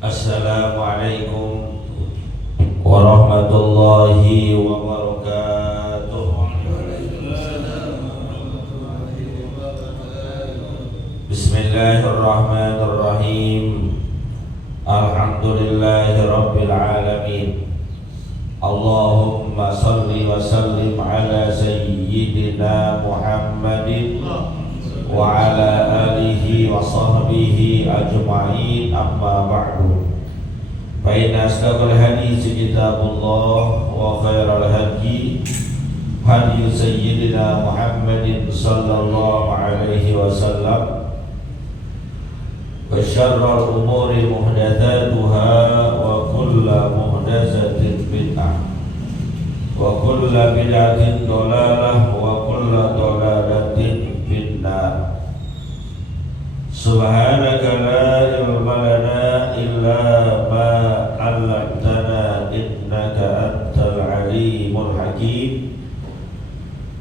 Assalamualaikum warahmatullahi wabarakatuh. Bismillahirrahmanirrahim. Alhamdulillahi rabbil alamin. Allahumma salli wa sallim ala sayyidina Muhammadin wa ala alihi wa sahbihi ajma'in, amma ba'du. Fa inna asdaqal hadits kitabullah wa khairal hadi hadi sayyidina Muhammadin sallallahu alaihi wasallam, wa syarrul umuri muhdatsatuha wa kullu muhdatsatin bid'ah wa kullu bid'atin dhalalah wa kullu dhalalatin finnar. Subhanaka la ilma lana illa ma 'allamtana innaka antal alimul hakim.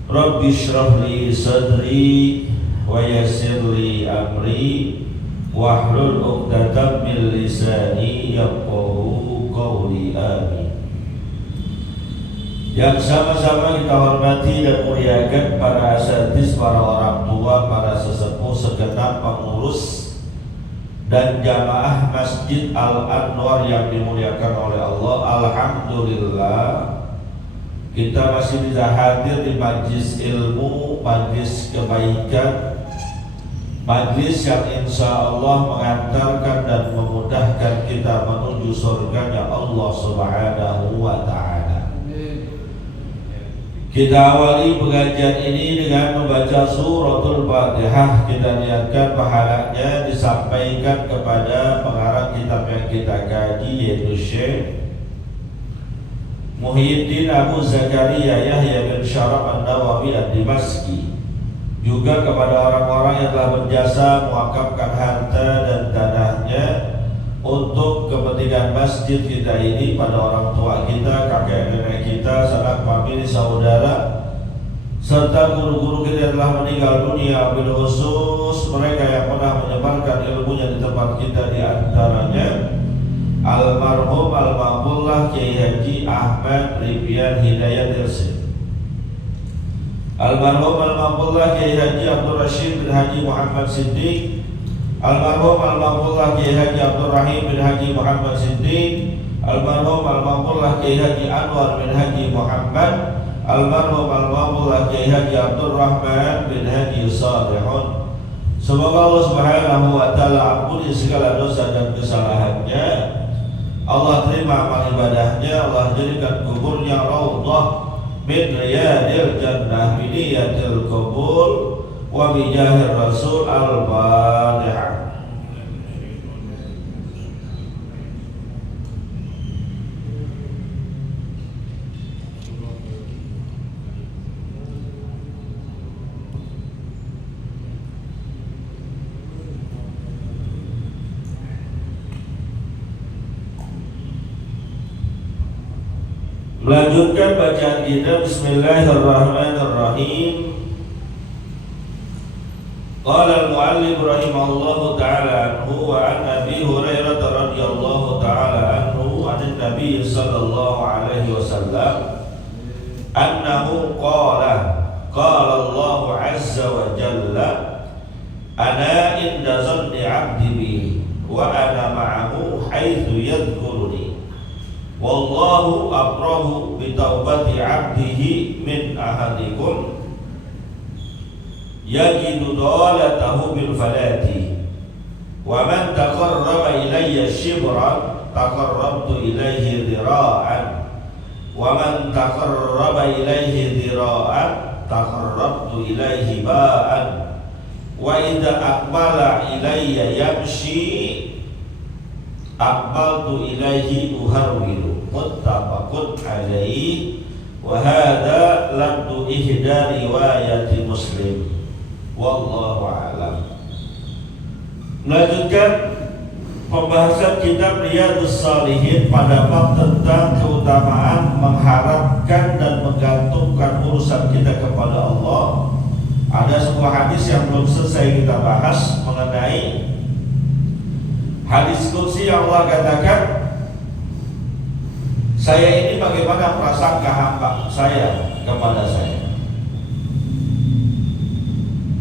Rabbi shrah li sadri wa yassir li amri wahlul 'uqdatam min lisani yafqahu qawli. Amin. Yang sama-sama kita hormati dan muliakan para asatidz, para orang tua, para sesepuh, segenap pengurus dan jamaah Masjid Al-Anwar yang dimuliakan oleh Allah. Alhamdulillah, kita masih bisa hadir di majlis ilmu, majlis kebaikan, majlis yang insya Allah mengantarkan dan memudahkan kita menuju surganya Allah Subhanahu wa Ta'ala. Kita awali pengajian ini dengan membaca suratul Fatihah. Kita niatkan pahalanya disampaikan kepada pengarang kitab yang kita kaji, yaitu Syekh Muhyiddin Abu Zakaria Yahya bin Syaraf An-Nawawi Ad-Dimashqi, juga kepada orang-orang yang telah berjasa mewakafkan harta dan tanahnya untuk kepentingan masjid kita ini, pada orang tua kita, kakek nenek kita, sanak famili, saudara, serta guru-guru kita yang telah meninggal dunia, bil khusus mereka yang pernah menyebarkan ilmunya di tempat kita, di antaranya almarhum almarhumullah Kiai Haji Ahmad Ribian Hidayat Irsyad, almarhum almarhumullah Kiai Haji Abdul Rashid bin Haji Muhammad Siddiq, almarhum almarhumullah Kiai Haji Abdul Rahim bin Haji Muhammad Siddiq, almarhum almarhumullah Kiai Haji Anwar bin Haji Muhammad, almarhum almarhumullah Kiai Haji Abdul Rahman bin Haji Salihun. Semoga Allah Subhanahu wa Ta'ala ampuni segala dosa dan kesalahannya, Allah terima amal ibadahnya, Allah jadikan kuburnya raudhah min riyadil jannah bi niyatil qabul wa bi jahir rasul. Al-Fatihah. Melanjutkan bacaan kita. Bismillahirrahmanirrahim. Qala al-mu'allif rahimahullahu ta'ala anhu wa an Abi Hurairah radhiyallahu ta'ala anhu an Nabi sallallahu alaihi wasallam annahu qala Allah azza wa jalla ana inda zanni 'abdi bi wa ana ma'ahu haitsu yadhkuruni wallahu abrahu bi taubati 'abdihi min ahadikum yajidu dhalatahu bil falati wa man taqarraba ilayya shibran taqarrabtu ilayhi dhira'an wa man taqarraba ilayhi dhira'an taqarrabtu ilayhi ba'an wa idza aqbala ilayya yamshi aqbaltu ilayhi uharwilu. Muttafaqun alaihi wa hadha lafdu ihda riwayati Muslim. Wallahu a'lam. Melanjutkan pembahasan kitab Riyadhus Shalihin pada bab tentang keutamaan mengharapkan dan menggantungkan urusan kita kepada Allah. Ada sebuah hadis yang belum selesai kita bahas mengenai Hadis qudsi yang Allah katakan, saya ini bagaimana prasangka hamba saya kepada saya.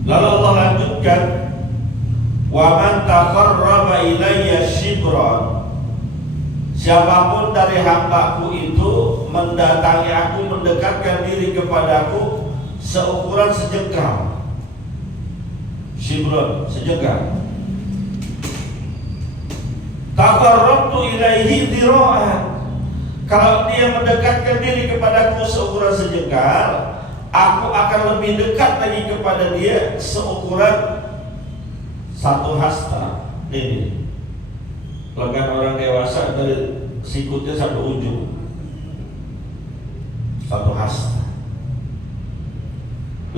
Lalu Allah lanjutkan, wa man taqarraba ilayya shibran, siapapun dari hambaku itu mendatangi aku, mendekatkan diri kepadaku seukuran sejengkal. Shibran, sejengkal. Taqarrabtu ilaihi dhira'an, kalau dia mendekatkan diri kepadaku seukuran sejengkal, aku akan lebih dekat lagi kepada dia seukuran satu hasta. Ini lengan orang dewasa dari sikutnya satu ujung, satu hasta.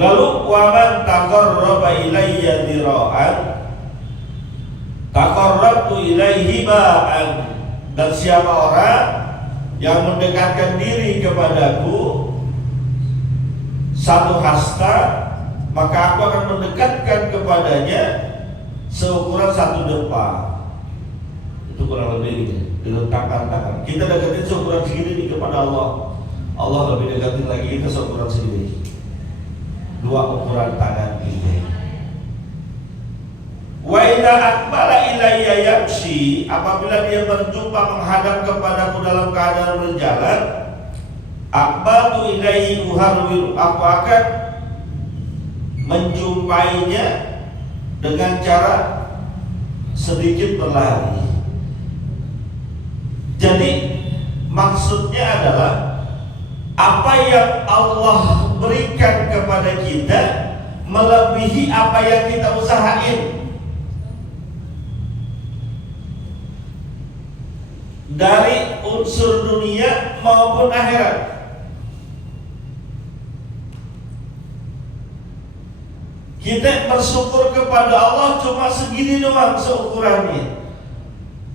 Lalu waman taqarraba ilayya dhira'an taqarrabtu ilaihi ba'an, dan siapa orang yang mendekatkan diri kepadaku satu hasta, maka aku akan mendekatkan kepadanya seukuran satu depa. Itu kurang lebih diletakkan tangan. Kita deketin seukuran segini kepada Allah, Allah lebih dekatin lagi kita seukuran segini. Dua ukuran tangan kita. Wa idza aqbala ilayya yamshi, apabila dia berjumpa menghadap kepadaku dalam keadaan berjalan, aqbaltu ilayhi uharwil, aku akan menjumpainya dengan cara sedikit berlari. Jadi maksudnya adalah apa yang Allah berikan kepada kita melebihi apa yang kita usahain. Dari unsur dunia maupun akhirat. Kita bersyukur kepada Allah cuma segini doang seukurannya.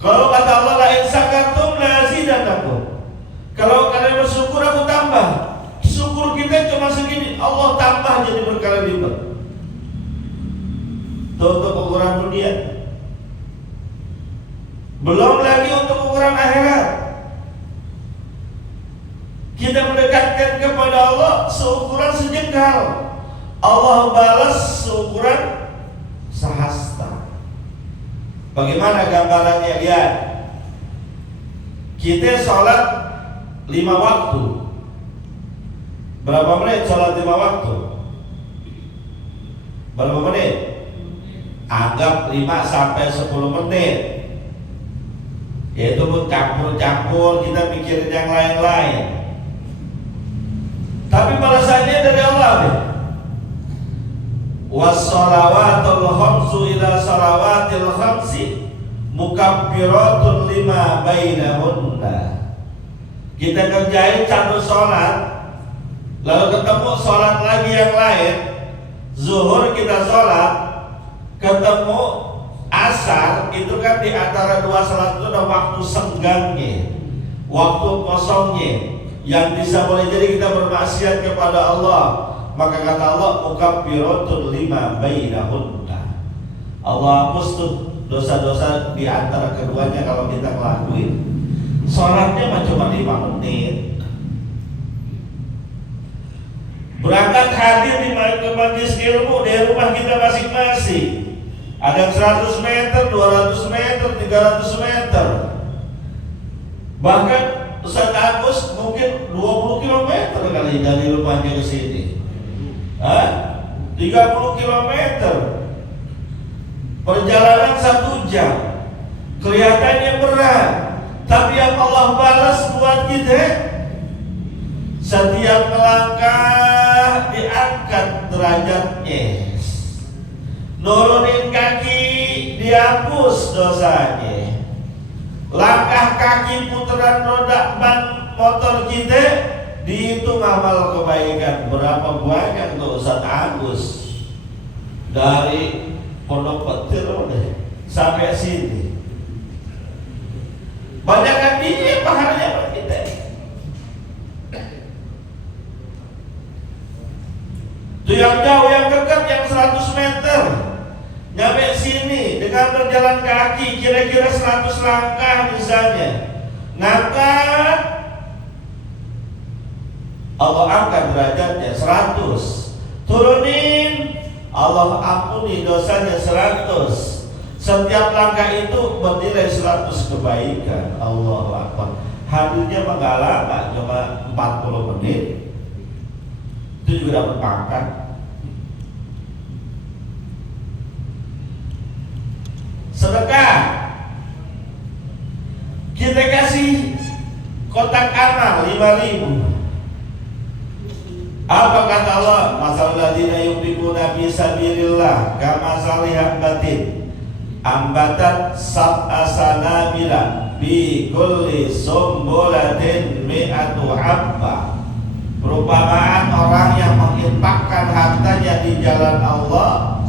Kalau kata Allah, la in syakartum la azidannakum, kalau kalian bersyukur aku tambah. Syukur kita cuma segini, Allah tambah jadi berkali lipat. Itu untuk ukuran dunia. Belum lagi untuk ukuran akhirat. Kita mendekatkan kepada Allah seukuran sejengkal, Allah balas seukuran sehasta. Bagaimana gambarannya? Lihat, kita sholat 5 waktu. Berapa menit sholat 5 waktu? Berapa menit? Anggap 5 sampai 10 menit. Yaitu pun campur-campur, kita mikirin yang lain-lain. Tapi balasannya dari Allah. Was-shalawatul khamsu ila shalawatil khamsi mukabbiratun lima bainahunna. Kita kerjain satu sholat, lalu ketemu sholat lagi yang lain. Zuhur kita sholat, ketemu asar, itu kan di antara dua sholat itu ada waktu senggangnya, waktu kosongnya, yang bisa boleh jadi kita bermaksiat kepada Allah. Maka kata Allah, mukabbiratun lima bainahunna, Allah hapus tuh dosa-dosa di antara keduanya kalau kita ngelakuin. Sholatnya mah cuma 5 menit. Berangkat hadir di majelis ilmu di rumah kita masing-masing. Ada yang 100 meter, 200 meter, 300 meter. Bahkan Ustaz Agus mungkin 20 km kali dari rumahnya ke sini. 30 km. Perjalanan 1 jam. Kelihatannya berat, tapi yang Allah balas buat kita, setiap melangkah diangkat derajatnya, nurunin kaki dihapus dosanya, langkah kaki putaran roda ban motor kita dihitung amal kebaikan. Berapa banyak tuh Ustaz Agus dari Pondok Petir sampai sini. Banyak kan dia pahalanya buat kita. Itu yang jauh, yang dekat, yang 100 meter nyampe sini dengan berjalan kaki kira-kira 100 langkah misalnya, ngangkat, Allah angkat derajatnya 100. Turunin, Allah ampuni dosanya 100. Setiap langkah itu bernilai 100 kebaikan. Allahu Akbar. Hadirnya mah gak lama, cuma 40 menit. Itu juga dapat pangkat. Sedekah, kita kasih kotak amal 5.000. Apa kata Allah? Masalul ladzina yunfiquna fi sabilillah kamasali habbatin ambatat sab'a sanabila bi kulli sumbulatin mi'atu habba. Perumpamaan orang yang menginfakkan hartanya di jalan Allah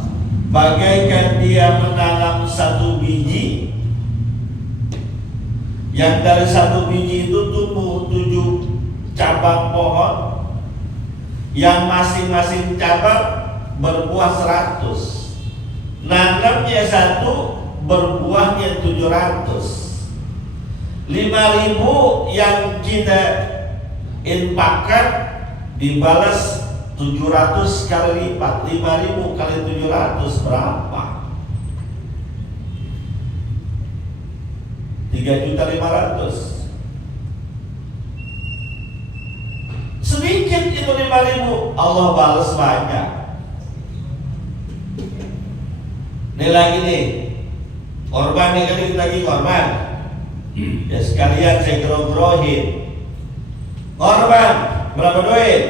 bagaikan dia menanam satu biji, yang dari satu biji itu tumbuh 7 cabang pohon, yang masing-masing cabang berbuah 100. Nanamnya satu, berbuahnya 700. 5.000 yang kita infakkan dibalas 700 kali lipat. 5.000 kali 700 berapa? 3.500.000. Sedikit itu 5.000, Allah balas banyak. Ini lagi nih, korban nih, kan lagi korban. Ya sekalian saya grogi-grogi. Korban berapa duit?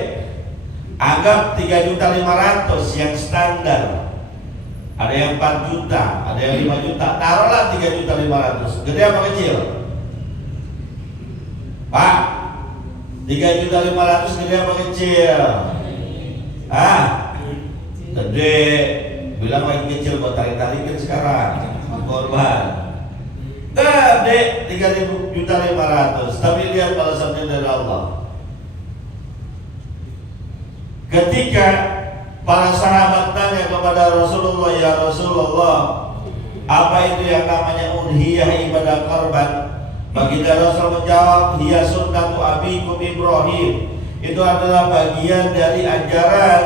Anggap 3.500.000 yang standar. Ada yang 4 juta, ada yang 5 juta. Taruhlah 3.500.000. Gede apa kecil? Pak, 3.500.000 gede apa kecil? Ah, gede. Bilang lagi kecil, kok tarik-tarikin sekarang korban. Gede 3.500.000. Tapi lihat balasannya dari Allah. Ketika para sahabat tanya kepada Rasulullah, ya Rasulullah, apa itu yang namanya udhiyah, ibadah korban? Baginda Rasul menjawab, hiya sunnatu abikum Ibrahim. Itu adalah bagian dari ajaran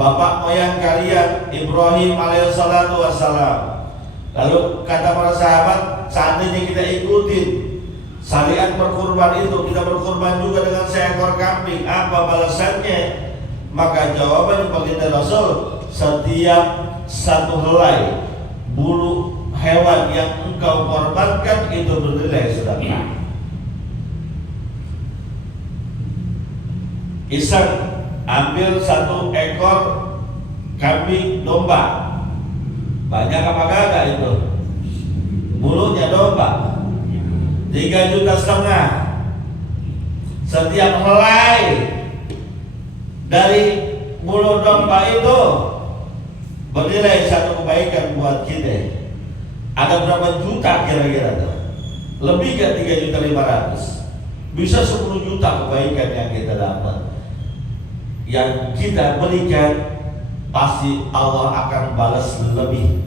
bapak moyang kalian Ibrahim alaihissalatu wassalam. Lalu kata para sahabat, seandainya kita ikutin syariat berkurban itu, kita berkurban juga dengan seekor kambing, apa balasannya? Maka jawabannya baginda Rasul, setiap satu helai bulu hewan yang engkau korbankan itu bernilai sedekah. Iseng ambil 1 ekor kambing domba, banyak apa kagak itu? Bulunya domba 3,5 juta. Setiap helai dari bulu domba itu bernilai 1 kebaikan buat kita. Ada berapa juta kira-kira tuh? Lebih gak 3.500.000? Bisa 10 juta kebaikan yang kita dapat. Yang kita berikan pasti Allah akan balas lebih.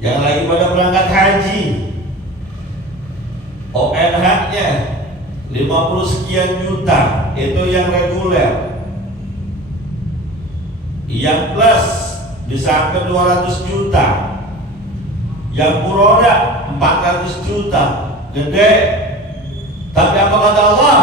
Yang lagi pada berangkat haji, ONH-nya 50 sekian juta, itu yang reguler. Yang plus bisa sampai 200 juta. Yang puroda 400 juta. Gede. Tapi apa kata Allah?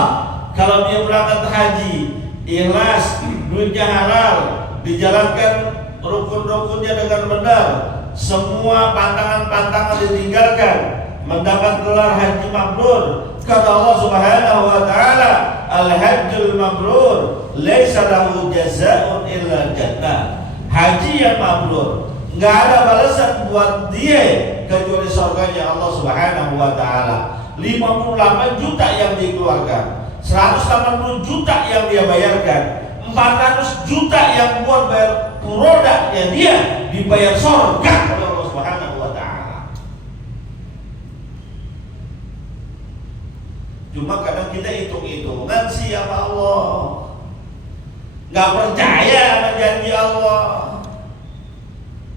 Kalau dia berangkat haji, ikhlas, duitnya halal, dijalankan rukun-rukunnya dengan benar, semua pantangan-pantangan ditinggalkan, mendapat gelar haji mabrur. Kata Allah Subhanahu wa taala, al-hajjul mabrur laisa lahu jazaa'un illa jannah. Haji yang mabrur enggak ada balasan buat dia kecuali surganya Allah Subhanahu wa taala. 58 juta yang dikeluarkan, 180 juta yang dia bayarkan, 400 juta yang buat bayar produknya dia dibayar surga oleh Allah Subhanahu wa taala. Cuma kadang kita hitung-hitungan siapa Allah, nggak percaya sama janji Allah.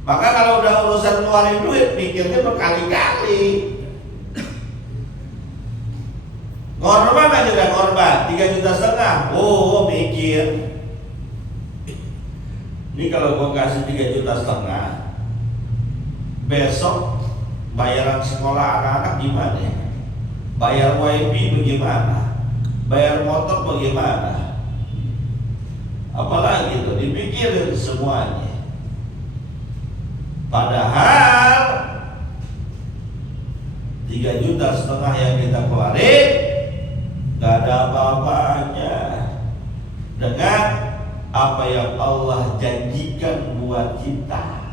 Maka kalau udah urusan ngeluarin duit, mikirnya berkali-kali. Ngorban aja dah, ngorban 3,5 juta. Oh, mikir. Ini kalau gua kasih 3,5 juta, besok bayaran sekolah anak-anak gimana ya? Bayar WiFi bagaimana? Bayar motor bagaimana? Apalagi itu dipikirin semuanya. Padahal 3,5 juta yang kita keluarin gak ada apa-apanya dengan apa yang Allah janjikan buat kita.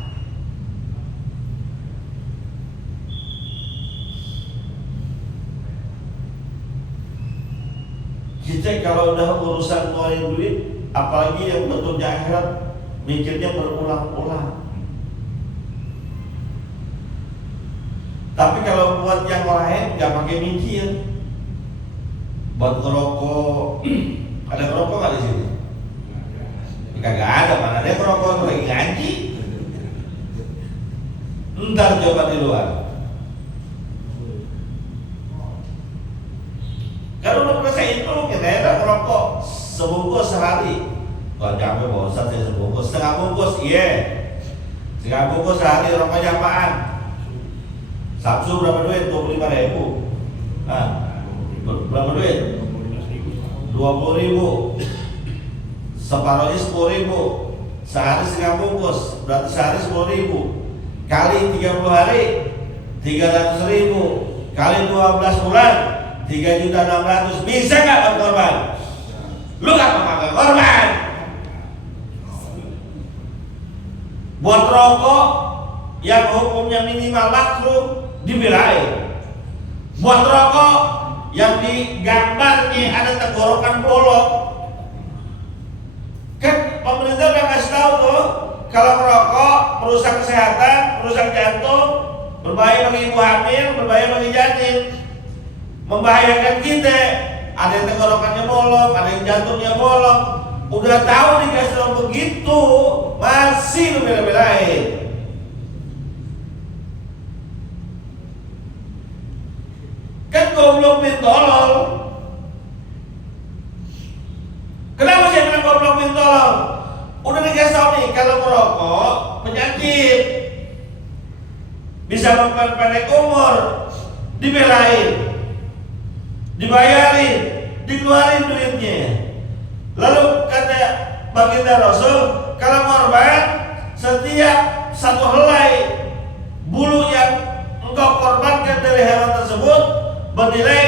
Kita kalau udah urusan ngeluarin duit, apalagi yang bentuknya akhirat, mikirnya berulang-ulang. Tapi kalau buat yang lain gak pakai mikir. Buat ngerokok, ada ngerokok gak di sini? Kagak ada, mana ada ngerokok tuh lagi ngaji. Ntar coba di luar. Kalau udah pernah saya hitung, kita ngerokok sebungkus sehari. Kalau capek bosan saya sebungkus, setengah bungkus, iya. Setengah bungkus sehari, rokoknya apaan? Samsu berapa duit? 25.000. Nah, berapa duit? 20.000. Separohnya 10.000. Sehari setengah bungkus, berarti sehari 10.000. Kali 30 hari 300.000. Kali 12 bulan 3.600.000. Bisa nggak Bang Korban? Lu nggak pakai korban? Buat rokok yang hukumnya minimal makruh dibelain. Buat rokok yang digambarnya ada tenggorokan bolong, kan pemerintah udah kasih tahu tuh, kalau merokok merusak kesehatan, merusak jantung, berbahaya bagi ibu hamil, berbahaya bagi janin, membahayakan kita. Ada yang tenggorokannya bolong, ada yang jantungnya bolong. Udah tahu dikasih tahu begitu, masih lu bela-belain. Kan goblok bin tolol. Kenapa saya bilang goblok bin tolol? Udah dikasih tahu nih, kalau merokok penyakit, bisa memperpendek umur, dibelain, dibayarin, dikeluarin duitnya. Lalu kata baginda Rasul, kalau korban setiap satu helai bulu yang engkau korbankan dari hewan tersebut bernilai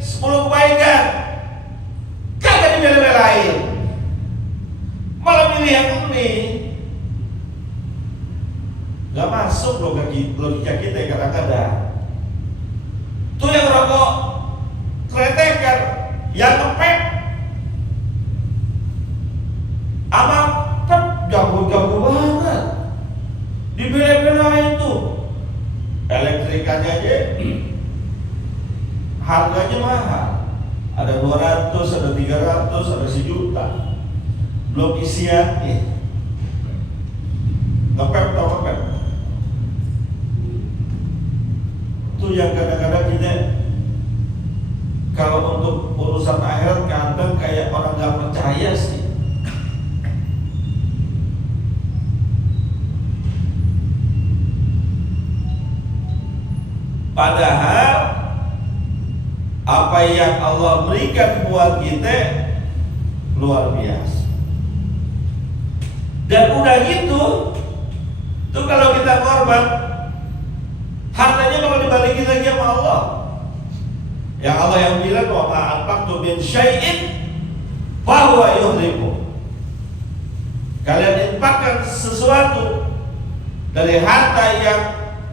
10 kebaikan. Kagak dibela-belain, malah milih yang ini. Gak masuk logika kita kadang-kadang. Tuh yang rokok kretekan, yang ngepek ama jago-jago banget, dibela-belain tuh. Elektrikannya aja harganya mahal, ada 200, ada 300, ada 1 juta. Belum isiannya. Ngepep atau ngepep? Itu yang kadang-kadang kita kalau untuk urusan akhirat kadang kayak orang gak percaya sih. Padahal apa yang Allah berikan buat kita luar biasa. Dan udah gitu, tuh kalau kita korban, hartanya bakal dibalikin lagi sama Allah. Yang Allah yang bilang, wa ma anfaqtum min syai'in fa huwa yukhlifu. Kalian infakkan sesuatu dari harta yang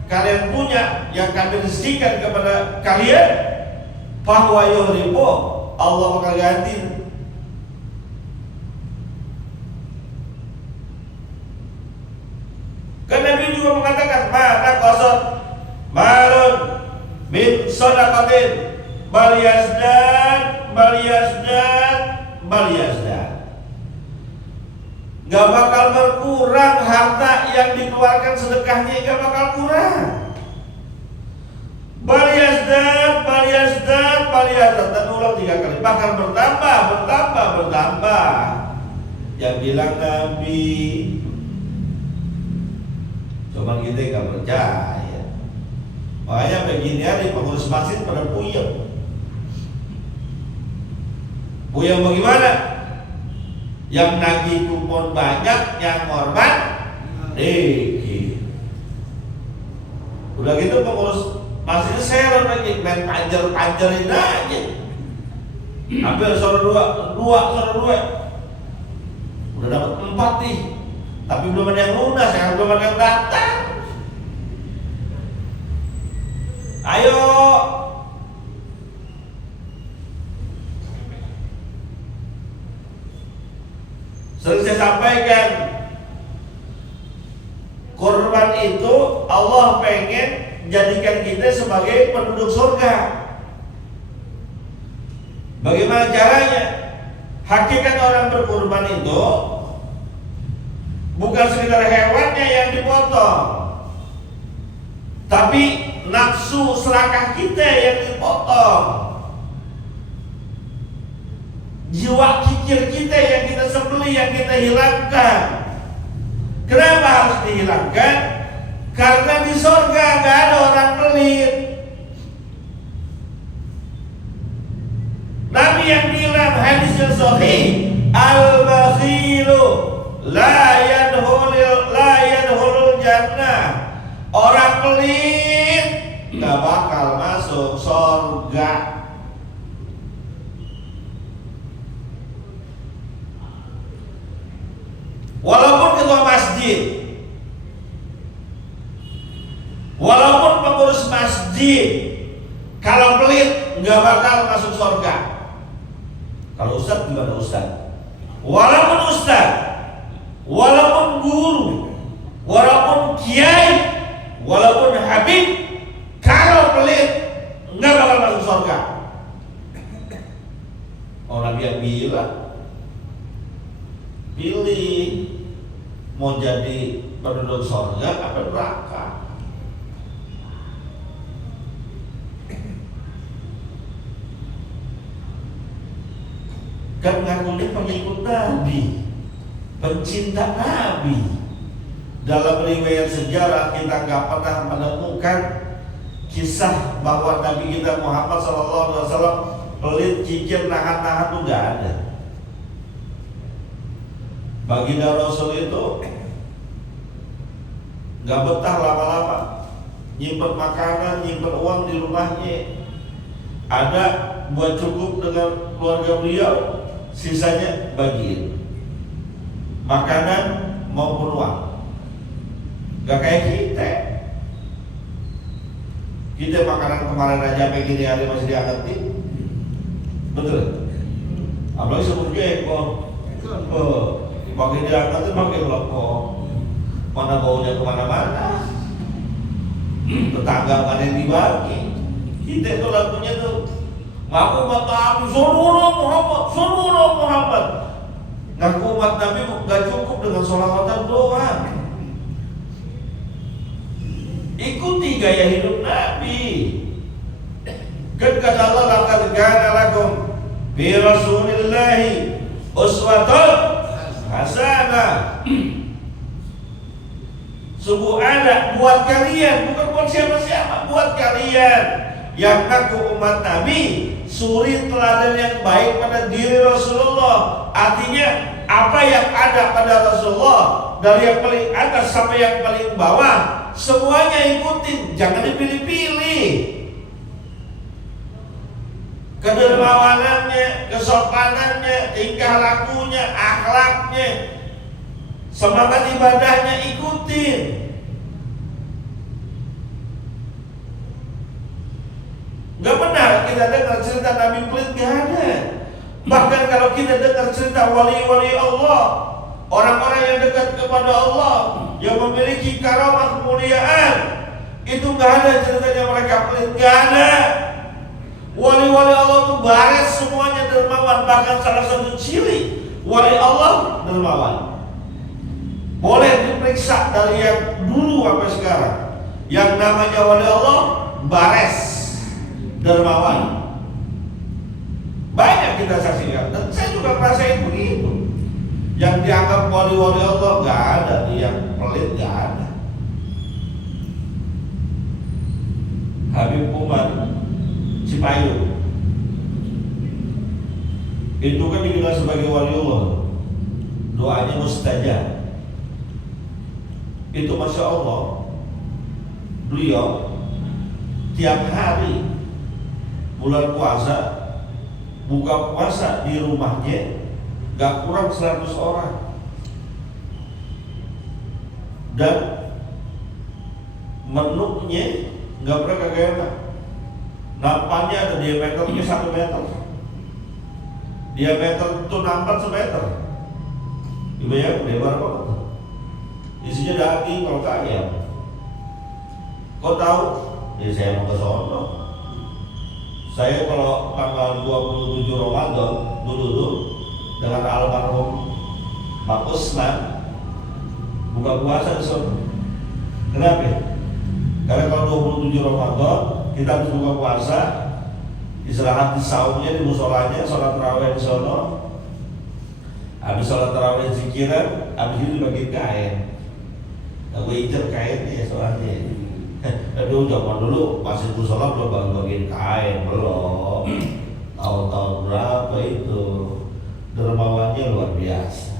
kalian punya, yang kami rezekikan kepada kalian, fa huwa yukhlifu, Allah bakal ganti. Karena Nabi juga mengatakan, mana qasad malun min shadaqatin bal yazdad gak bakal berkurang harta yang dikeluarkan sedekahnya gak bakal kurang. Bal yazdad. Dan ulang 3 kali. Bahkan bertambah. Yang bilang Nabi. Cuman kita gak percaya. Makanya begini hari pengurus masjid pada puyeng. Puyeng bagaimana? Yang nagih kupon banyak, yang hormat dikit. Udah gitu pengurus masih seret lagi, main panjer-panjerin aja. Hampir dua. Udah dapat 4 nih, tapi belum ada yang lunas, belum ada yang datang. Ayo. Sering saya sampaikan, kurban itu Allah pengen jadikan kita sebagai penduduk surga. Bagaimana caranya? Hakikat orang berkurban itu bukan sekedar hewannya yang dipotong, tapi nafsu serakah kita yang dipotong, jiwa kikir kita yang kita sembelih, yang kita hilangkan. Kenapa harus dihilangkan? Karena di surga gak ada orang pelit. Nabi yang bilang hadis yang sahih, al-bakhilu la yadkhulul jannah. Orang pelit gak bakal masuk surga. Walaupun ketua masjid, walaupun pengurus masjid, kalau pelit nggak bakal masuk surga. Kalau ustadz gimana ustadz? Walaupun ustadz, walaupun guru, walaupun kiai, walaupun habib, kalau pelit nggak bakal masuk surga. Oh, Nabi yang bilang, pilih mau jadi penduduk surga apa neraka. Kan ngakunya pengikut Nabi, pencinta Nabi. Dalam riwayat sejarah kita nggak pernah menemukan kisah bahwa Nabi kita Muhammad SAW pelit, kikir, nahan-nahan itu nggak ada. Baginda Rasul itu nggak betah lama-lama, nyimpen makanan, nyimpen uang di rumahnya. Ada buat cukup dengan keluarga beliau, sisanya bagiin makanan maupun uang. Gak kayak kita. Kita makanan kemarin aja begini hari masih diangetin, betul? Apalagi sebut jengkol. Makin diangkatin makin lepok. Mana baunya kemana-mana. Tetangga mana yang dibagi. Kita itu lagunya tuh ngaku umat Nabi, Sallallahu Muhammad. Ngaku umat Nabi gak cukup dengan sholawatan doang. Ikuti gaya hidup Nabi. Kan kata Allah, laqad kana lakum fi Rasulillahi uswatun hasanah. Sungguh ada buat kalian, bukan buat siapa-siapa, buat kalian yang ngaku umat Nabi, suri teladan yang baik pada diri Rasulullah. Artinya apa yang ada pada Rasulullah, dari yang paling atas sampai yang paling bawah, semuanya ikutin, jangan dipilih-pilih. Kedermawanannya, kesopanannya, tingkah lakunya, akhlaknya, semangat ibadahnya ikutin. Gak benar kita dengar cerita Nabi pelit, gak ada. Bahkan kalau kita dengar cerita wali-wali Allah, orang-orang yang dekat kepada Allah, yang memiliki karamah kemuliaan, itu gak ada ceritanya mereka pelit, gak ada. Wali-wali Allah itu baris semuanya dermawan. Bahkan salah satu ciri wali Allah dermawan. boleh diperiksa dari yang dulu sampai sekarang. Yang namanya wali Allah bares, dermawan. Banyak kita saksikan, dan saya juga merasain begitu. Yang dianggap wali-wali Allah nggak ada, yang pelit nggak ada. Habib Umar Cipayung itu kan dikenal sebagai wali Allah, doanya mustajab. Itu Masya Allah, beliau tiap hari bulan puasa buka puasa di rumahnya gak kurang 100 orang, dan menunya gak pernah kagak enak. Nampaknya ada diameternya 1 meter, diameter itu nampak 1 meter. Dibayang lebar banget, isinya daging kalau ayam. Kau tahu? Ya saya mau ke sono. Saya kalau tanggal 27 Ramadan dulu dengan almarhum Pak Usman buka puasa di sono. Kenapa? Karena kalau 27 Ramadan kita harus buka puasa, istirahat di saumnya, di musolanya, sholat tarawih di sono. Habis sholat tarawih zikiran, habis itu dibagi kain. Aku incer kainnya soalnya. Aduh, zaman dulu masih musola belum bagiin kain, belum. Tahun-tahun berapa itu, dermawannya luar biasa.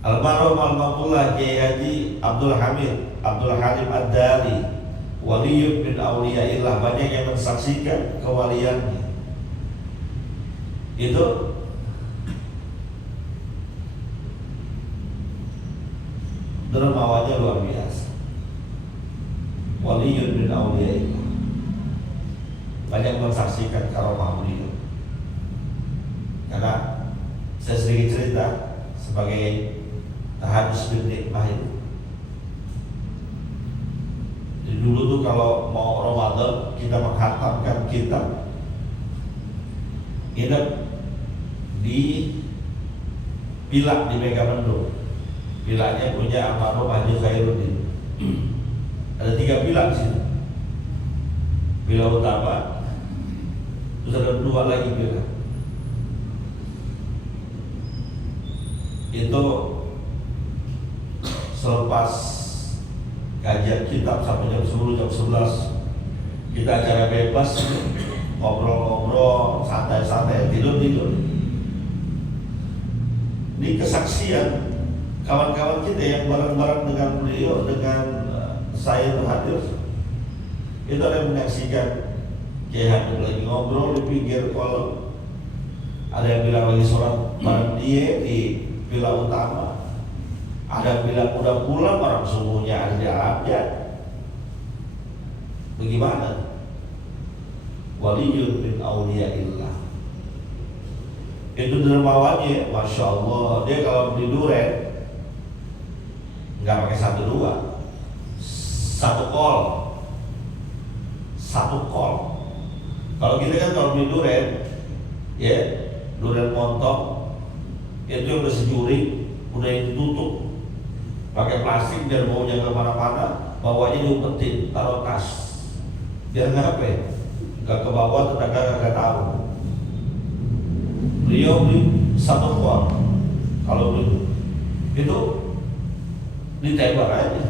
Almarhum almarhumullah Kiai Haji Abdul Halim Ad-Dari, waliyun min auliyaillah, banyak yang mensaksikan kewaliannya. Itu dermawannya luar biasa. Waliyun min auliyaillah, banyak mensaksikan karomah beliau. Karena saya sedikit cerita sebagai tahadus bin nikmah itu. Jadi dulu tuh kalau mau Ramadan kita menghatamkan kitab, nginep di Pilak di Megamendung. Pilaknya punya almarhum Haji Khairuddin. Ada 3 pilak di situ. Pilak utama, terus ada 2 lagi pilak. Itu selepas kajian kitab sampai jam 10, jam 11 kita acara bebas, ngobrol-ngobrol, santai-santai, tidur-tidur. Ini kesaksian kawan-kawan kita yang bareng-bareng dengan beliau, dengan saya itu hadir. Itu ada yang menyaksikan Kiai Habib lagi ngobrol di pinggir kolam, ada yang bilang lagi sholat bareng dia di villa utama, ada yang bilang udah pulang orang subuhnya ada di Arabnya. Bagaimana? Waliyun min auliyaillah. Itu dermawannya, Masya Allah. Dia kalau beli durian nggak pakai 1-2, 1 kol. Kalau kita kan kalau beli durian, ya durian montok itu yang udah sejuring, udah ditutup pakai plastik biar baunya kemana-mana, bawahnya diumpetin, taruh tas, biar nggak apa ya, nggak ke bawah, tetangga nggak tahu. Beliau beli 1 kol, kalau beli itu ditembak aja.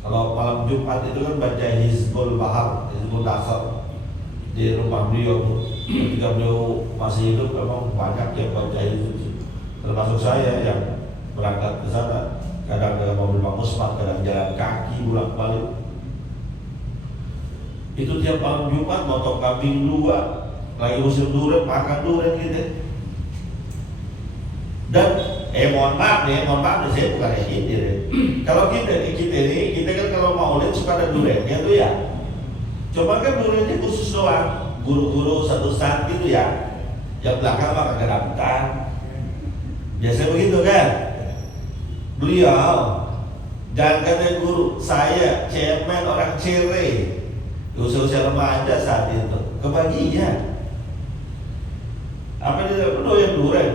Kalau malam Jumat itu kan baca Hizbul Bahar, Hizbul Nasr di rumah beliau. Ketika beliau masih hidup memang banyak yang baca itu, termasuk saya yang berangkat ke sana. Kadang dengan mobil Pak Usman, kadang jalan kaki bolak-balik. Itu tiap malam Jumat motong kambing 2, lagi musim durian, makan durian gitu. Dan mohon maaf nih, saya bukan yang ini deh. Kalau kita kan kalau maulid suka ada duriannya tuh ya. Coba kan duriannya khusus doang, guru-guru satu saat gitu ya. Yang belakang mah kagak dapetan. Biasanya begitu kan. Beliau dan kata guru saya, cemen orang cere, usia remaja saat itu kebagian. Apa dia doyan durian?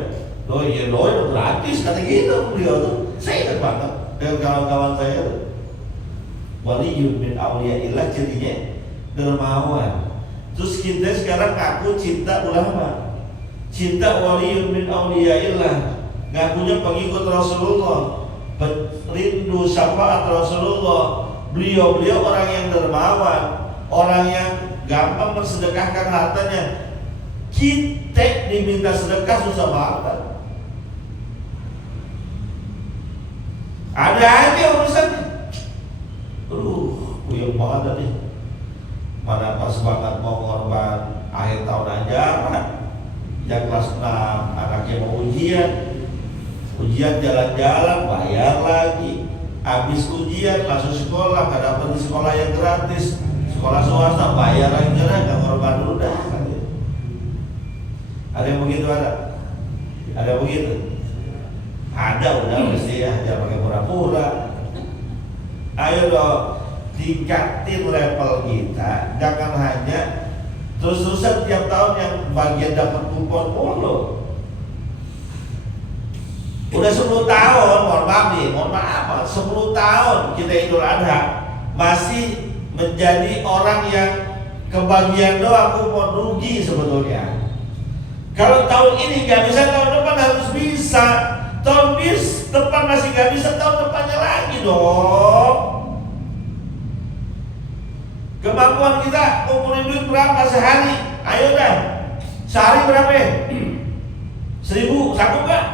Loh iya loh gratis kata gitu beliau tuh. Saya ingat banget dengan kawan-kawan saya tuh. Waliyun min awliyaillah jadinya dermawan. Terus kita sekarang ngaku cinta ulama, cinta waliyun min awliyaillah, ngakunya pengikut Rasulullah, rindu syafaat Rasulullah. Beliau orang yang dermawan, orang yang gampang mensedekahkan hartanya. Kita diminta sedekah susah banget. Ada aja urusannya. Puyeng banget nih. Mana pas banget mau korban akhir tahun ajaran, yang kelas 6 anaknya mau ujian jalan-jalan bayar lagi. Habis ujian langsung sekolah, gak dapet di sekolah yang gratis, sekolah swasta bayar lagi, gak korban dulu dah. Ada yang begitu ada? Ada yang begitu? Ada udah mesti ya, jangan pakai pura-pura. Ayo dong, tingkatin level kita, jangan hanya terus-terusan tiap tahun yang bagian dapat kupon mulu. Udah 10 tahun, mohon maaf, 10 tahun kita Idul Adha masih menjadi orang yang kebagian doang kupon, rugi sebetulnya. Kalau tahun ini nggak bisa, tahun depan harus bisa. Tahun depan masih nggak bisa, tahun depannya lagi dong. Kemampuan kita ngumpulin duit berapa sehari? Ayo dah, sehari berapa? 1.000, sanggup nggak?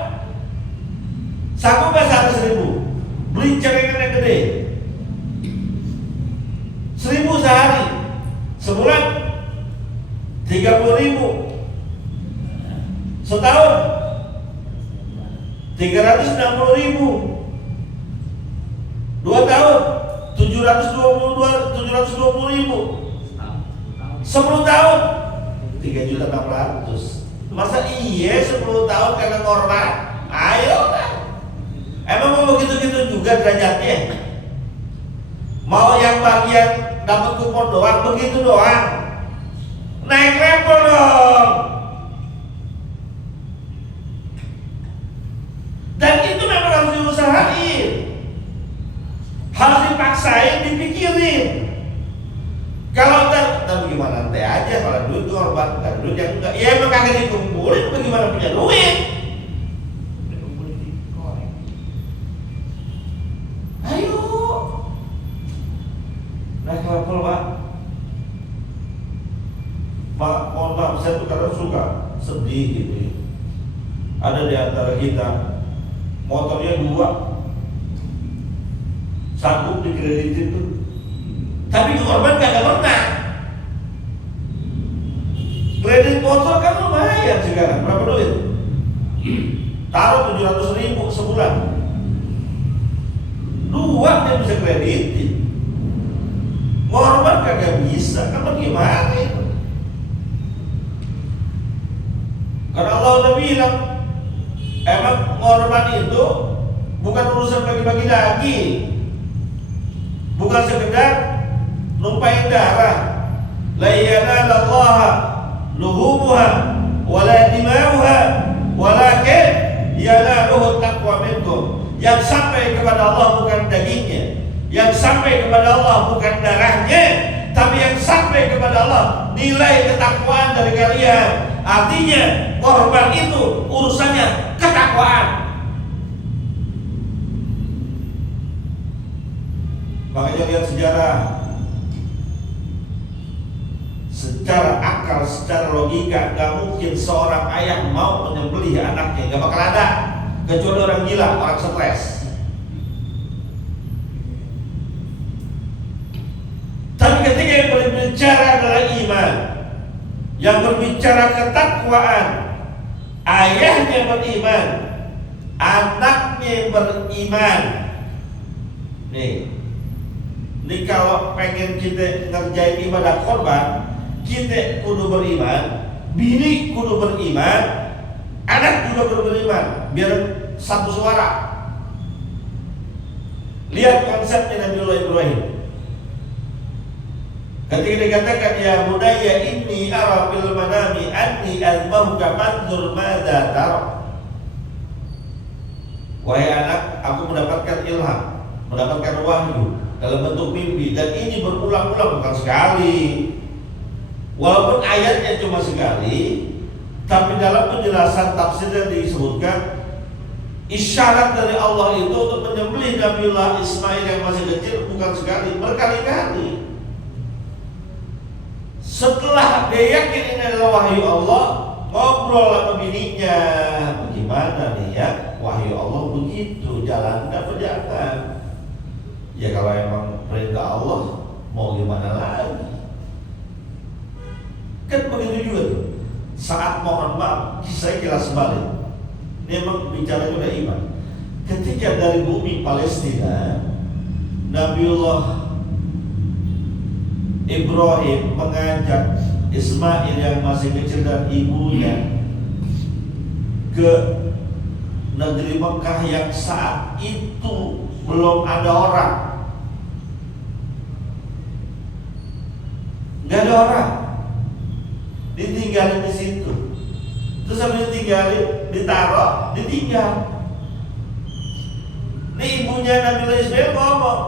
Sanggup nggak sehari 1.000? Beli celengan yang gede. 1.000 sehari, sebulan 30.000. Setahun 360.000. 2 tahun 720.000. 10 tahun 3.600.000. Masa iya 10 tahun karena korban? Ayo kan. Emang mau begitu-gitu juga derajatnya? Mau yang bagian dapat kupon doang, begitu doang? Naik level dong. Dan itu memang harus diusahain, harus dipaksain, dipikirin. Kalau ntar bagaimana nanti aja, kalau duit korban, kan duit yang enggak, ya emang kagak dikumpulin, bagaimana punya duit? Ayo, naik level pak. Pak, mohon maaf, saya tuh kadang suka sedih gitu ya. Ada di antara kita motornya 2, sanggup dikreditin tuh, tapi korban kagak pernah. Kredit motor kan lumayan sekarang, berapa duit? Taruh 700.000 sebulan, 2 dia bisa kreditin. Korban kagak bisa, kan bagaimana itu? Karena Allah udah bilang, emang korban itu bukan urusan bagi-bagi daging, bukan sekedar numpain darah. La yanalallaha luhumuha wala dimauha walakin yanaluhu taqwa minkum. Yang sampai kepada Allah bukan dagingnya, yang sampai kepada Allah bukan darahnya, tapi yang sampai kepada Allah nilai ketakwaan dari kalian. Artinya korban itu urusannya ketakwaan. Makanya lihat sejarah, secara akal, secara logika, gak mungkin seorang ayah mau menyembelih anaknya, gak bakal ada, kecuali orang gila, orang stres. Tapi ketika yang berbicara adalah iman, yang berbicara ketakwaan, ayahnya beriman, anaknya beriman. Nih kalau pengen kita ngerjain ibadah korban, kita kudu beriman, bini kudu beriman, anak juga kudu beriman, biar satu suara. Lihat konsepnya Nabiullah Ibrahim. Ketika dikatakan ya bunayya inni ara fil manami anni azbahuka fanzur madza tara. wahai anak, aku mendapatkan ilham, mendapatkan wahyu dalam bentuk mimpi, dan ini berulang-ulang, bukan sekali. Walaupun ayatnya cuma sekali, tapi dalam penjelasan tafsirnya disebutkan isyarat dari Allah itu untuk menyembelih Nabiullah Ismail yang masih kecil bukan sekali, berkali-kali. Setelah dia yakin ini adalah wahyu Allah, ngobrol sama bininya, bagaimana nih ya, wahyu Allah begitu, jalan apa jangan? Ya kalau emang perintah Allah, mau gimana lagi? Kan begitu juga tuh. Saat mohon maaf, saya kira sebalik. Ini memang bicara juga iman. Ketika dari bumi Palestina, Nabiullah Ibrahim mengajak Ismail yang masih kecil dan ibunya ke negeri Mekah yang saat itu belum ada orang, nggak ada orang, ditinggalin di situ. Terus sambil ditinggalin, ditaruh, ditinggal. Ini ibunya Nabiullah Ismail ngomong,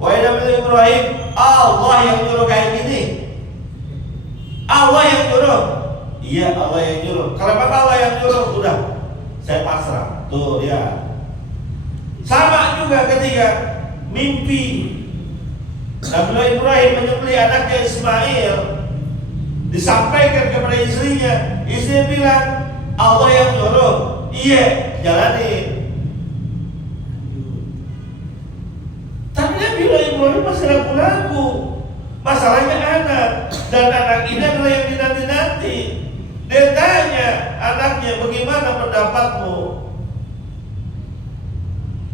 wahai Nabiullah Ibrahim, Allah yang nyuruh kayak gini. Allah yang nyuruh. Iya, Allah yang nyuruh. Kalau memang Allah yang nyuruh, udah, saya pasrah. Tuh ya. Sama juga ketika mimpi Nabiullah Ibrahim menyembelih anaknya Ismail, disampaikan kepada istrinya. Istrinya bilang, Allah yang nyuruh. Iya, jalanin. Tapi Nabiullah Ibrahim masih ragu-ragu. Masalahnya anak, dan anak ini adalah yang dinanti-nanti. Dia tanya anaknya, bagaimana pendapatmu?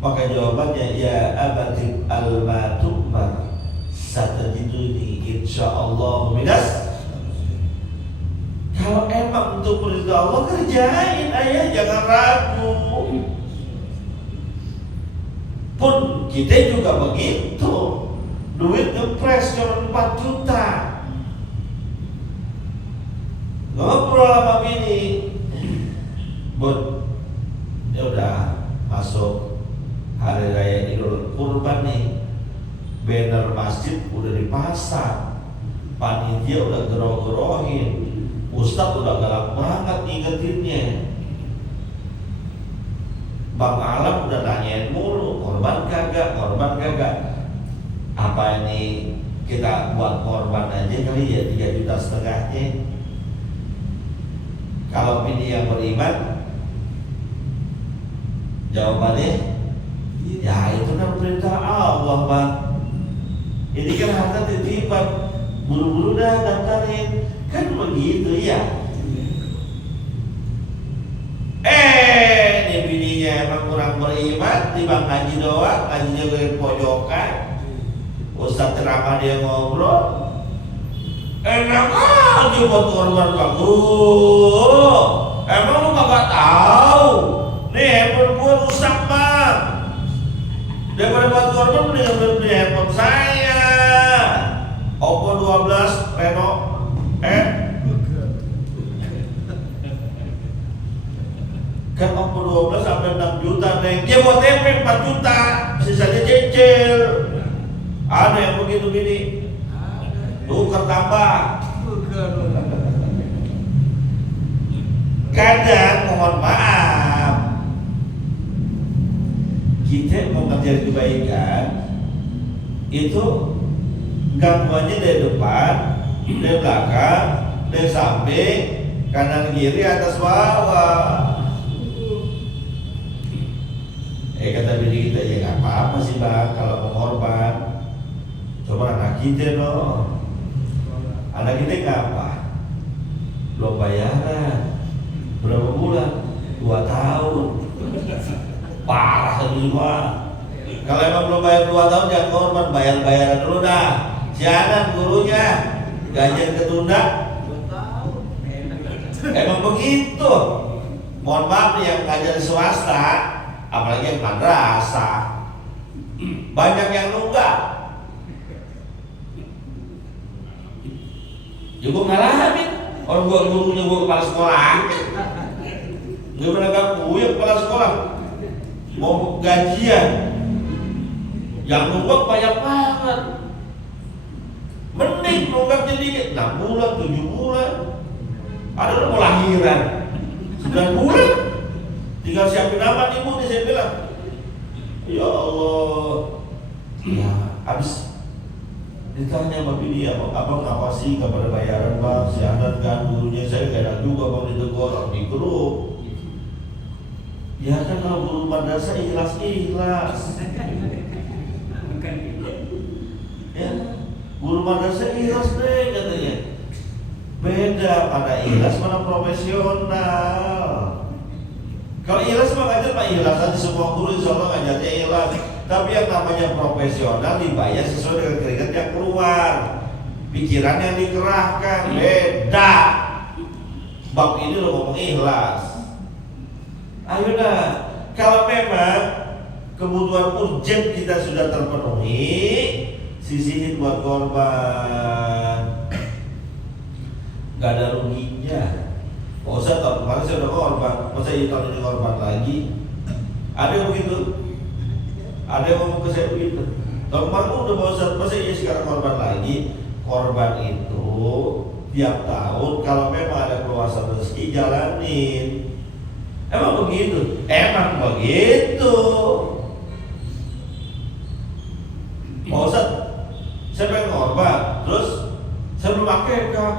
Maka jawabannya, ya abati al-matumar satajiduni insyaallah minas. Kalau emang untuk perintah Allah, kerjain ayah, jangan ragu. Pun kita juga begitu. Duit ngepres cuma 4 juta. Ngobrol sama bini, Bun, ya udah masuk hari raya Idul Kurban nih, banner masjid udah dipasang, panitia udah gerok-gerokin, Ustadz udah galak banget ngingetinnya, Bang Alam udah nanyain mulu, korban kagak. Apa ini kita buat korban aja kali ya, 3,5 juta. Kalau bini yang beriman, jawabannya, ya itu kan perintah Allah, Bang. Ini kan harta titipan, buru-buru dah daftarin, kan begitu ya. Ini bininya emang kurang beriman, timbang ngaji doang, ngajinya ke pojokan. Ustaz ceramah dia ngobrol, enak aja buat korban Bang. Emang lu kagak tahu? Nih handphone gua rusak Bang. Daripada buat korban mendingan beli handphone saya, Oppo 12 Reno. Kan Oppo 12 sampai 6 juta Neng. Dia buat TP 4 juta, sisanya cicil. Ada yang begitu gini, tukar tambah. Kadang mohon maaf, kita mau ngerjain kebaikan itu gangguannya dari depan, dari belakang, dari samping, kanan kiri, atas bawah. Kata bini kita, ya nggak apa-apa sih Bang kalau mau korban. Coba anak kita loh, anak kita ngapa? Belum bayaran, berapa bulan? 2 tahun. Parah ini mah. Kalau emang belum bayar 2 tahun jangan korban, bayar-bayaran dulu dah. Sianan gurunya, gajian ketunda. 2 tahun. Emang begitu. Mohon maaf nih yang ngajar di swasta, apalagi yang madrasah, banyak yang nunggak. Ya gue ngalamin, orang gurunya gue kepala sekolah. Gue pernah gak gue kepala sekolah. mau gajian, yang nunggak banyak banget. Mending nunggaknya dikit, 6 bulan, 7 bulan. Ada orang mau lahiran 9 bulan, tinggal siapin nama ibu nih, saya bilang, ya Allah. Ya, habis ditanya sama bini, abang apa sih kepada bayaran bang, siadat kan gurunya saya gak enak juga bang ditegur, di grup. Ya kan kalau guru madrasah ikhlas. Ya, guru madrasah ikhlas deh katanya. Beda pada ikhlas mana profesional. Kalau ikhlas mah ngajar mah ikhlas aja, semua guru insya Allah ngajarnya ikhlas. Tapi yang namanya profesional dibayar sesuai dengan keringat yang keluar, pikiran yang dikerahkan. Beda. Bab ini lo ngomong ikhlas. Ayo dah. Kalau memang kebutuhan urgent kita sudah terpenuhi, sisihin buat korban. Gak ada ruginya. Pak Ustadz, tahun kemarin saya udah korban, masa ini tahun ini korban lagi? Ada yang begitu? Ada yang ngomong ke saya begitu? Tahun kemarin udah Pak Ustadz, masa ini sekarang korban lagi? Korban itu tiap tahun kalau memang ada keluasan rezeki jalanin. Emang begitu? Emang begitu. Pak Ustadz, saya pengen korban, terus saya belum akekah.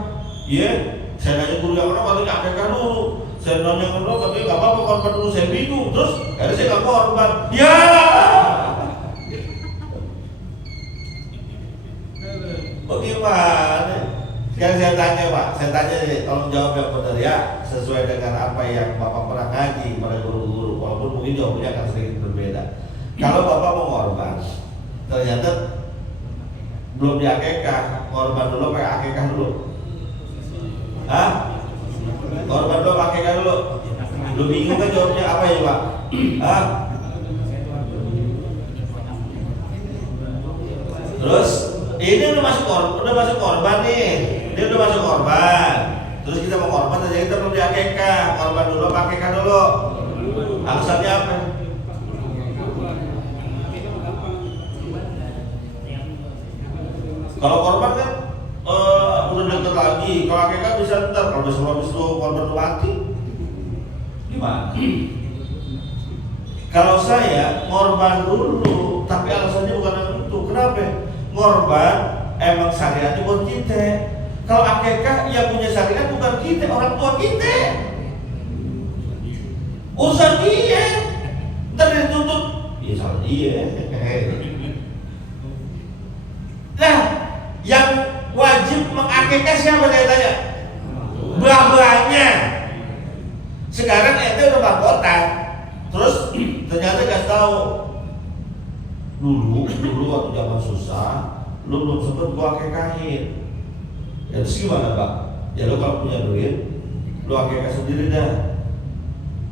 Iya, saya nanya guru yang mana katanya akekah dulu. Saya nanya yang mana katanya gak apa-apa korban dulu, saya bingung. Terus akhirnya saya gak korban. Ya. Bagaimana? Sekarang saya tanya Pak, saya tanya tolong jawab yang benar ya, sesuai dengan apa yang Bapak pernah ngaji pada guru-guru. Walaupun mungkin jawabannya akan sedikit berbeda. Kalau Bapak mau korban, ternyata belum diakekah, korban dulu pakai akekah dulu. Hah? Korban dulu pakai akekah dulu. Lu bingung kan jawabnya apa ya Pak? Hah? Terus ini udah masuk korban nih. Dia udah masuk korban. Terus kita mau korban aja, kita belum diakekah. Korban dulu pakai akekah dulu. Alasannya apa? Kalau korban kan udah deket lagi, kalau akekah bisa ntar, kalau besok habis itu korban itu mati, gimana? Kalau saya korban dulu, tapi alasannya bukan yang itu. Kenapa? Korban emang syariatnya buat kita. Kalau akekah yang punya syariat bukan kita, orang tua kita. Urusan dia, ntar dituntut, ya salah dia. Nah, yang wajib mengakekah siapa saya tanya? Babanya. Sekarang ente udah mahkota, terus ternyata kasih tahu dulu waktu zaman susah, lu belum sempet gua akekahin. Ya terus gimana Pak? Ya lu kalau punya duit, lu akekah sendiri dah.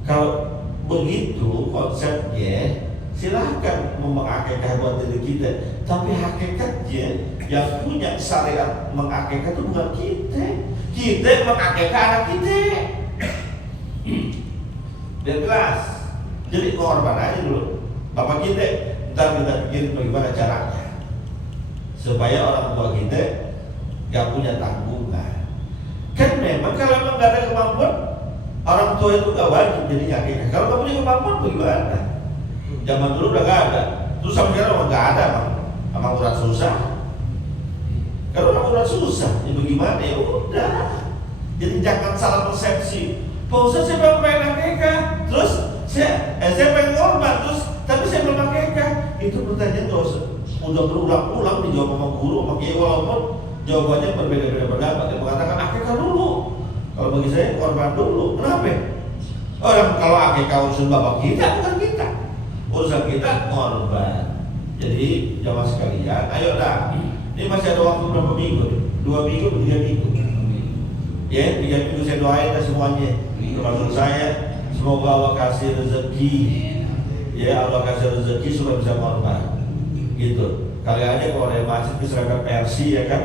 Kalau begitu konsepnya, silahkan mengakekah buat diri kita, tapi hakikatnya yang punya syariat mengakekah itu bukan kita mengakekah anak kita. Biar jelas. Jadi korban aja dulu bapak kita, ntar kita pikirin bagaimana caranya supaya orang tua kita gak punya tanggungan. Kan memang kalau memang gak ada kemampuan, orang tua itu gak wajib jadi akekah. Kalau gak punya kemampuan bagaimana? Zaman dulu udah gak ada, terus sampai sekarang gak ada emang urat susah. Kalau orang urat susah, ya bagaimana? Ya udah. Jadi jangan salah persepsi. Pak Ustadz saya pengen akekah, terus saya pengen korban, terus tapi saya belum akekah. Itu pertanyaan gak usah. Udah berulang-ulang dijawab sama guru, sama kiai, walaupun jawabannya berbeda-beda pendapat. Yang mengatakan akekah dulu. Kalau bagi saya korban dulu. Kenapa? Orang kalau akekah urusan bapak kita, bukan kita. Urusan kita korban. Jadi jamaah sekalian, ayo dah. Ini masih ada waktu berapa minggu? 2 minggu, 3 minggu. Ya, 3 minggu saya doain dah semuanya. Termasuk saya, semoga Allah kasih rezeki. Ya, Allah kasih rezeki supaya bisa korban. Gitu. Kali aja kalau ada masjid itu seragam Persi ya kan.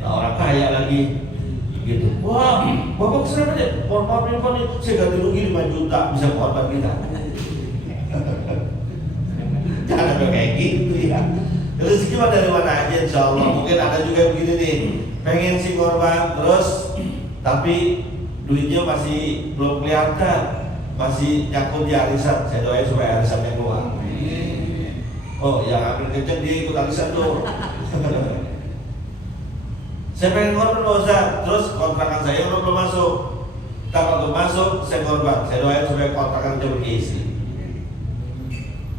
Nah, orang kaya lagi. Gitu. Wah, bapak kesana aja. Mohon maaf nih, saya ganti rugi 5 juta bisa korban kita. gitu ya. Rezeki mah dari mana aja insya Allah. Mungkin ada juga yang begini nih, pengen si korban terus tapi duitnya masih belum kelihatan, masih nyangkut di arisan. Saya doain supaya arisannya keluar. Oh, yang ambil kenceng dia ikut arisan tuh. Saya pengen korban Pak Ustaz, terus kontrakan saya belum masuk. Kalau belum masuk, saya korban. Saya doain supaya kontrakan itu berisi.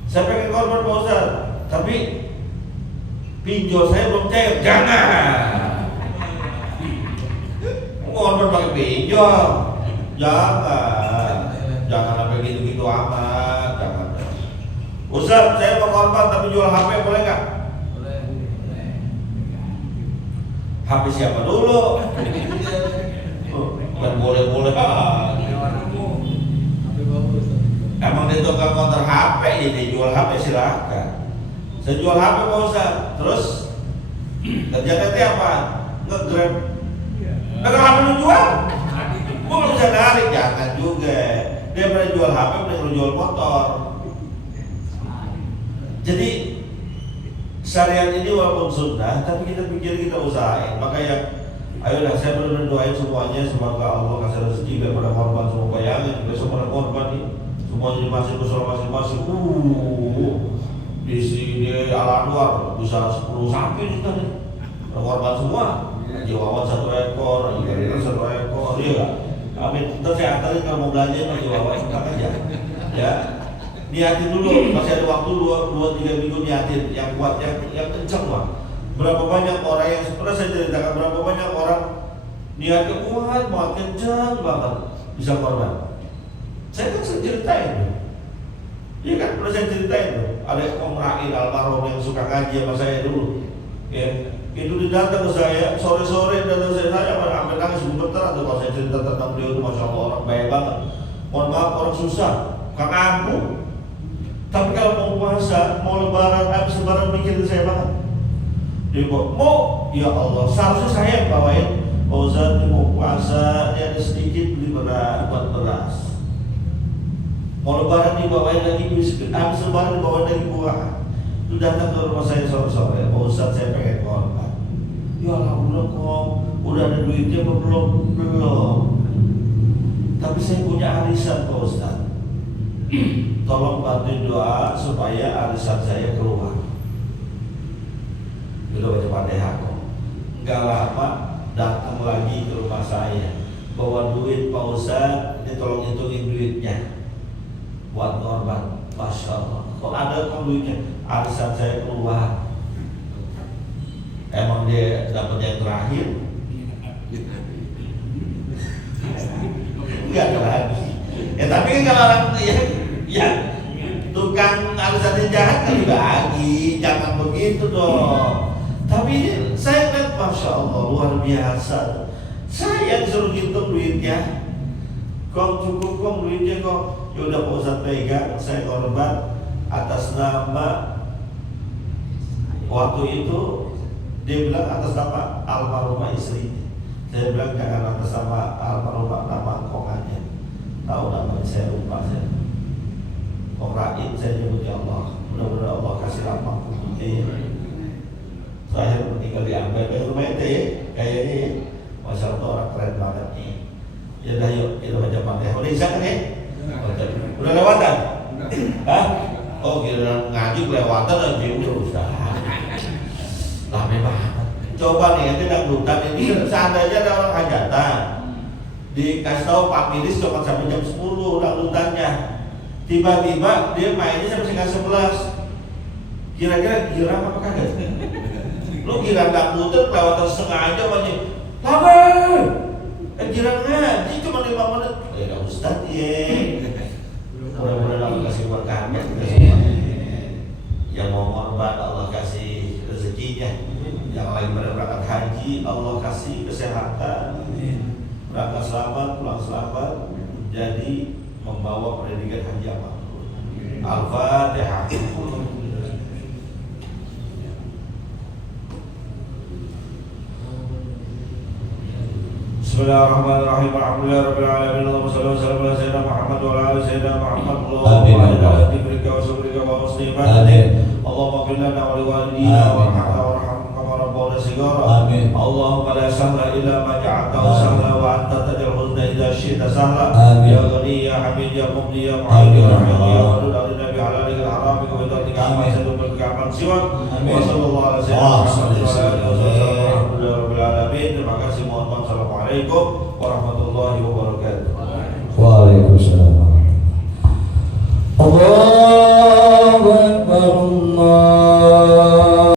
Saya pengen korban Pak Ustaz, tapi pinjol saya belum cair. Jangan. Korban pakai pinjol. Jangan sampai gitu-gitu amat. Jangan. Ustaz, saya mau korban tapi jual HP boleh nggak? HP siapa dulu? Kan boleh-boleh emang dia tukang konter HP, dia jual HP silahkan. Saya jual HP Pak Ustaz, terus kerjanya itu apa? Nge-grab. Kalau HP lu jual, gua nggak bisa narik, jangan juga. Dia pernah jual HP, pernah jual motor. Jadi syariat ini walaupun sunnah, tapi kita pikir kita usahain. Makanya ayolah saya benar-benar doain semuanya, semoga Allah kasih rezeki daripada korban. Semua bayangin besok pada korban nih, semuanya masih besar masing-masing. Di sini ala luar bisa 10 sapi kita nih, korban semua. Jiwawan 1 ekor, ikan 1 ekor, iya gak? Amin. Ntar saya antarin kalau mau belanja sama Jiwawan sekarang aja. Ya, niatin dulu, masih ada waktu 2-3 minggu niatin yang kuat, yang kencang lah. Berapa banyak orang yang pernah saya ceritakan, berapa banyak orang niatnya kuat banget, kencang banget bisa korban. Saya kan ceritain tuh, iya kan pernah saya ceritain tuh. Ada Om Ra'il almarhum yang suka ngaji sama saya dulu. Ya, itu dia datang ke saya sore-sore, datang ke saya sampai nangis gemeter atau kalau saya cerita tentang beliau itu, masya Allah orang baik banget. Mohon maaf orang susah, kang ampun. Tapi kalau mau puasa, mau lebaran, habis lebaran mikirin saya banget. Dia mau, ya Allah, seharusnya saya yang bawain. Pak Ustaz, dia mau puasa, dia ada sedikit beli buat beras. Mau lebaran dibawain lagi biskuit, habis lebaran dibawain lagi buah. Itu datang ke rumah saya sore-sore, Pak Ustaz saya pengen korban. Ya Alhamdulillah kok, udah ada duitnya apa belum? Belum. Tapi saya punya arisan Pak Ustaz. Tolong bantuin doa supaya arisan saya keluar. Udah baca Fatihah kok. Enggak lama datang lagi ke rumah saya, bawa duit Pak Ustaz, dia tolong hitungin duitnya buat korban. Masya Allah, kok ada kok duitnya? Arisan saya keluar. Emang dia dapat yang terakhir? Enggak lagi. Ya tapi kan kalau orang ya tukang arisannya jahat kan dibagi, jangan begitu dong. Tapi saya lihat masya Allah luar biasa. Saya disuruh hitung duitnya, kok cukup kok duitnya kok. Ya udah Pak Ustaz pegang, saya korban atas nama, waktu itu dia bilang atas nama almarhumah istri. Saya bilang jangan atas nama almarhumah, nama kokannya. Tahu namanya saya lupa saya. Kok Ra'id saya nyebut ya Allah. Mudah-mudahan Allah kasih lapang putih. Saya meninggal di Amber, rumah itu ya, kayaknya ya. Masya Allah orang keren banget nih. Ya udah yuk kita baca Fatihah. Udah isya kan ya? Udah lewatan? Hah? Oh kira ngaji kelewatan aja udah usah. Lama banget. Coba nih nanti dangdutan ini seandainya ada orang hajatan, dikasih tahu Pak Milis cuma sampai jam 10 dangdutannya. Tiba-tiba dia mainnya sampai setengah 11. Kira-kira girang apa kagak? Lu girang dangdutan kelewatan setengah aja banyak. Lama. Girang ngaji cuma 5 menit. Ya Ustaz ya. Mudah-mudahan Allah kasih berkahnya kita semua. Yang mau korban Allah kasih rezekinya. Yang lagi berangkat haji Allah kasih kesehatan. Berangkat selamat, pulang selamat. Jadi membawa predikat haji yang mabrur. Al-Fatihah. Bismillahirrahmanirrahim. Alhamdulillahirabbil alamin. Allahumma shalli wa sallim ala sayyidina Muhammad wa ala ali sayyidina Muhammad. Allahumma inna lillahi wa inna ilaihi raji'un. Allahumma fir lana wa liwalidina warhamna warhamna kama rabbawna shighara. Amin. Allahumma la sahla illa ma ja'altahu sahla wa anta taj'al huzna idza syi'ta sahla. Amin. Ya Ghani ya Hamid ya Mughni ya Mu'ayyin ya Rahim ya Wadud alina bi halalika al-haramika wa bidatika amma yasudul kaman siwak. Wa sallallahu ala sayyidina Muhammad wa ala alihi wa sahbihi alhamdulillahi rabbil alamin. Terima kasih, mohon maaf. Assalamualaikum warahmatullahi wabarakatuh. Waalaikumsalam.